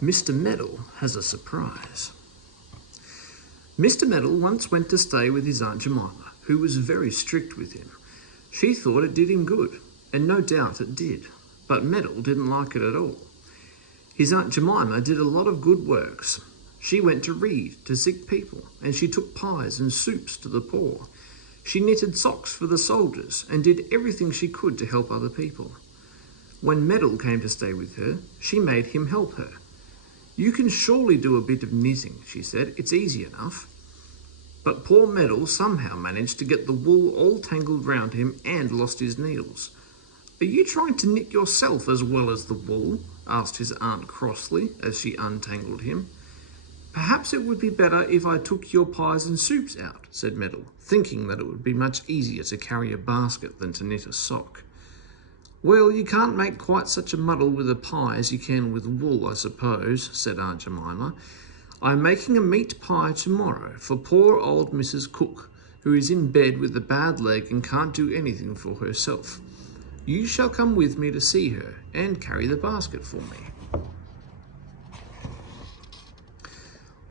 Mr. Meddle has a surprise. Mr. Meddle once went to stay with his Aunt Jemima, who was very strict with him. She thought it did him good, and no doubt it did, but Meddle didn't like it at all. His Aunt Jemima did a lot of good works. She went to read to sick people, and she took pies and soups to the poor. She knitted socks for the soldiers and did everything she could to help other people. When Meddle came to stay with her, she made him help her. "You can surely do a bit of knitting," she said. "It's easy enough." But poor Meddle somehow managed to get the wool all tangled round him and lost his needles. "Are you trying to knit yourself as well as the wool?" asked his aunt crossly as she untangled him. "Perhaps it would be better if I took your pies and soups out," said Meddle, thinking that it would be much easier to carry a basket than to knit a sock. "Well, you can't make quite such a muddle with a pie as you can with wool, I suppose," said Aunt Jemima. "I'm making a meat pie tomorrow for poor old Mrs. Cook, who is in bed with a bad leg and can't do anything for herself. You shall come with me to see her and carry the basket for me."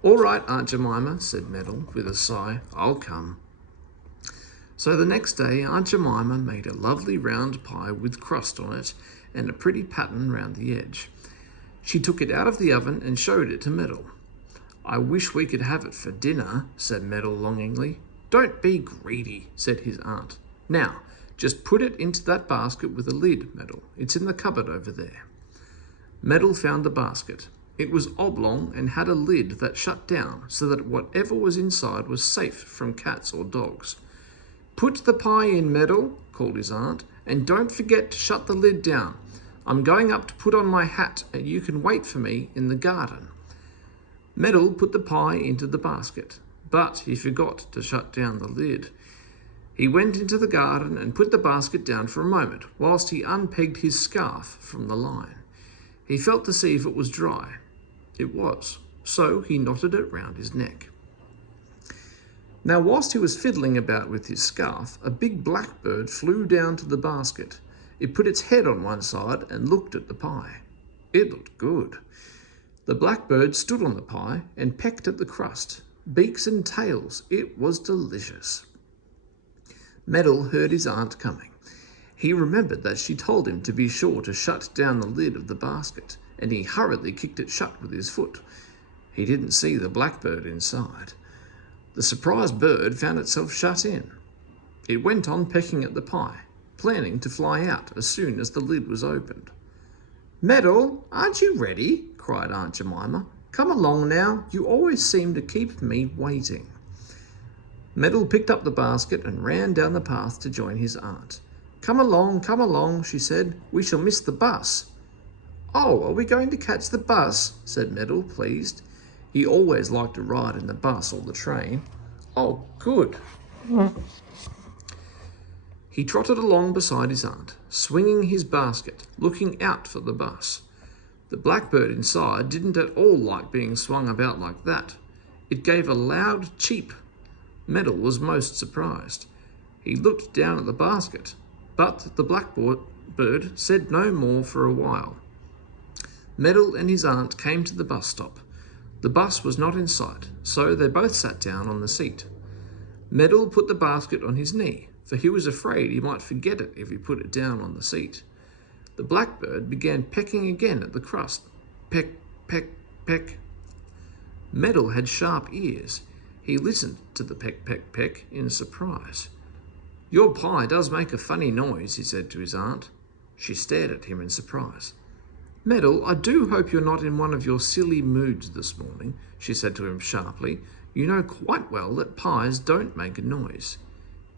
"All right, Aunt Jemima," said Meddle with a sigh. "I'll come." So the next day Aunt Jemima made a lovely round pie with crust on it and a pretty pattern round the edge. She took it out of the oven and showed it to Meddle. "I wish we could have it for dinner," said Meddle longingly. "Don't be greedy," said his aunt. "Now, just put it into that basket with a lid, Meddle. It's in the cupboard over there." Meddle found the basket. It was oblong and had a lid that shut down so that whatever was inside was safe from cats or dogs. "Put the pie in, Meddle," called his aunt, "and don't forget to shut the lid down. I'm going up to put on my hat and you can wait for me in the garden." Meddle put the pie into the basket, but he forgot to shut down the lid. He went into the garden and put the basket down for a moment whilst he unpegged his scarf from the line. He felt to see if it was dry. It was, so he knotted it round his neck. Now, whilst he was fiddling about with his scarf, a big blackbird flew down to the basket. It put its head on one side and looked at the pie. It looked good. The blackbird stood on the pie and pecked at the crust. Beaks and tails, it was delicious. Meddle heard his aunt coming. He remembered that she told him to be sure to shut down the lid of the basket, and he hurriedly kicked it shut with his foot. He didn't see the blackbird inside. The surprised bird found itself shut in. It went on pecking at the pie, planning to fly out as soon as the lid was opened. "Meddle, aren't you ready?" cried Aunt Jemima. "Come along now, you always seem to keep me waiting." Meddle picked up the basket and ran down the path to join his aunt. Come along," she said. "We shall miss the bus." "Oh, are we going to catch the bus?" said Meddle, pleased. He always liked to ride in the bus or the train. "Oh, good." He trotted along beside his aunt, swinging his basket, looking out for the bus. The blackbird inside didn't at all like being swung about like that. It gave a loud cheep. Meddle was most surprised. He looked down at the basket, but the blackbird said no more for a while. Meddle and his aunt came to the bus stop. The bus was not in sight, so they both sat down on the seat. Meddle put the basket on his knee, for he was afraid he might forget it if he put it down on the seat. The blackbird began pecking again at the crust. Peck, peck, peck. Meddle had sharp ears. He listened to the peck, peck, peck in surprise. "Your pie does make a funny noise," he said to his aunt. She stared at him in surprise. "Meddle, I do hope you're not in one of your silly moods this morning," she said to him sharply. "You know quite well that pies don't make a noise."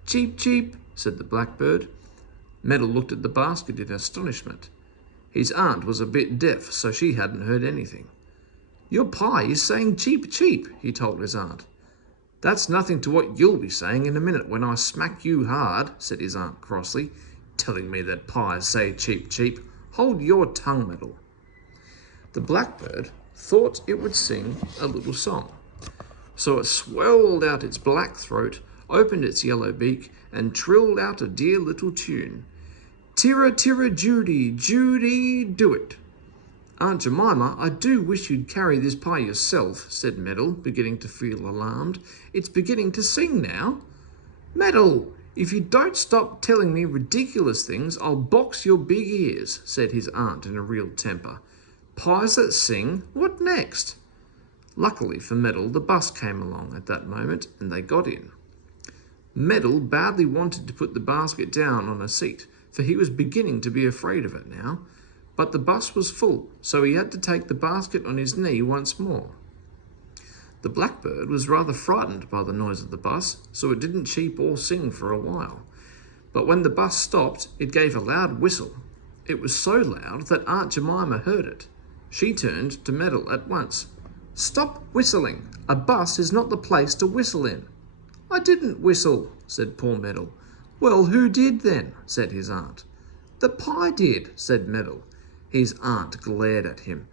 "Cheep, cheep," said the blackbird. Meddle looked at the basket in astonishment. His aunt was a bit deaf, so she hadn't heard anything. "Your pie is saying cheep, cheep," he told his aunt. "That's nothing to what you'll be saying in a minute when I smack you hard," said his aunt crossly. "Telling me that pies say cheep, cheep. Hold your tongue, Meddle." The blackbird thought it would sing a little song. So it swelled out its black throat, opened its yellow beak, and trilled out a dear little tune. "Tira, tira, Judy, Judy, do it." Aunt Jemima, I do wish you'd carry this pie yourself, said Meddle, beginning to feel alarmed. It's beginning to sing now. Meddle, if you don't stop telling me ridiculous things, I'll box your big ears, said his aunt in a real temper. Pies that sing? What next? Luckily for Meddle, the bus came along at that moment and they got in. Meddle badly wanted to put the basket down on a seat, for he was beginning to be afraid of it now. But the bus was full, so he had to take the basket on his knee once more. The blackbird was rather frightened by the noise of the bus, so it didn't cheep or sing for a while. But when the bus stopped, it gave a loud whistle. It was so loud that Aunt Jemima heard it. She turned to Meddle at once. Stop whistling. A bus is not the place to whistle in. I didn't whistle, said poor Meddle. Well, who did then? Said his aunt. The pie did, said Meddle. His aunt glared at him.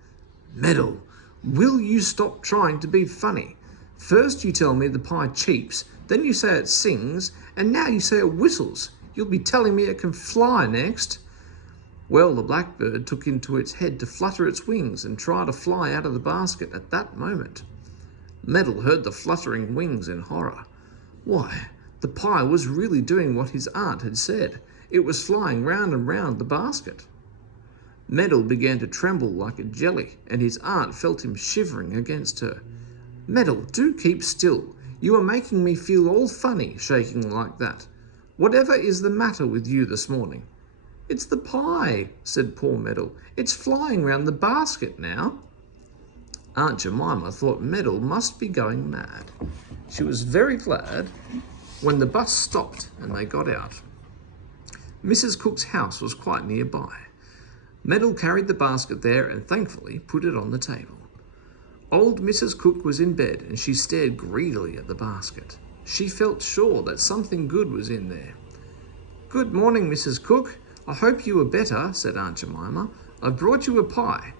Meddle, will you stop trying to be funny? First you tell me the pie cheeps, then you say it sings, and now you say it whistles. You'll be telling me it can fly next. Well, the blackbird took into its head to flutter its wings and try to fly out of the basket at that moment. Meddle heard the fluttering wings in horror. Why, the pie was really doing what his aunt had said. It was flying round and round the basket. Meddle began to tremble like a jelly, and his aunt felt him shivering against her. Meddle, do keep still. You are making me feel all funny, shaking like that. Whatever is the matter with you this morning? It's the pie, said poor Meddle. It's flying round the basket now. Aunt Jemima thought Meddle must be going mad. She was very glad when the bus stopped and they got out. Mrs. Cook's house was quite nearby. Meddle carried the basket there and thankfully put it on the table. Old Mrs. Cook was in bed and she stared greedily at the basket. She felt sure that something good was in there. Good morning, Mrs. Cook. I hope you are better, said Aunt Jemima. I've brought you a pie.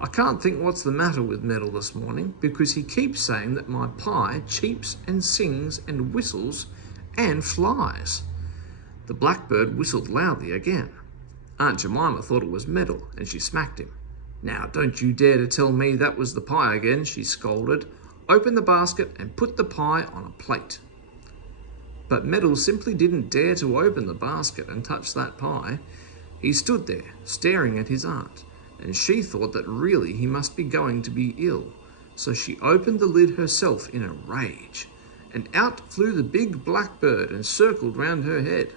I can't think what's the matter with Meddle this morning, because he keeps saying that my pie cheeps and sings and whistles and flies. The blackbird whistled loudly again. Aunt Jemima thought it was Meddle, and she smacked him. Now, don't you dare to tell me that was the pie again, she scolded. Open the basket and put the pie on a plate. But Meddle simply didn't dare to open the basket and touch that pie. He stood there, staring at his aunt, and she thought that really he must be going to be ill. So she opened the lid herself in a rage, and out flew the big blackbird and circled round her head.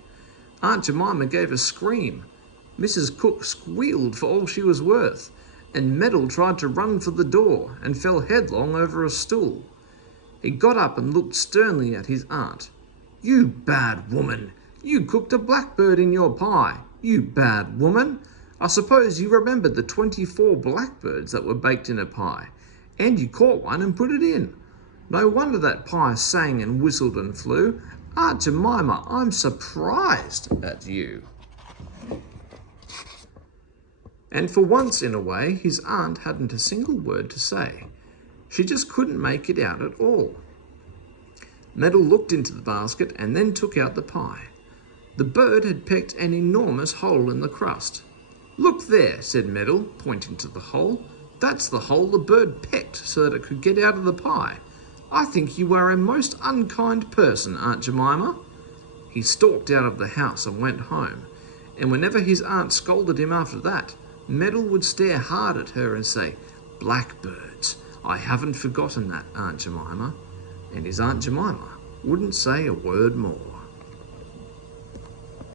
Aunt Jemima gave a scream. Mrs. Cook squealed for all she was worth, and Meddle tried to run for the door and fell headlong over a stool. He got up and looked sternly at his aunt. You bad woman! You cooked a blackbird in your pie! You bad woman! I suppose you remembered the 24 blackbirds that were baked in a pie, and you caught one and put it in. No wonder that pie sang and whistled and flew. Aunt Jemima, I'm surprised at you. And for once in a way, his aunt hadn't a single word to say. She just couldn't make it out at all. Meddle looked into the basket and then took out the pie. The bird had pecked an enormous hole in the crust. Look there, said Meddle, pointing to the hole. That's the hole the bird pecked so that it could get out of the pie. I think you are a most unkind person, Aunt Jemima. He stalked out of the house and went home, and whenever his aunt scolded him after that, Meddle would stare hard at her and say, Blackbirds, I haven't forgotten that, Aunt Jemima. And his Aunt Jemima wouldn't say a word more.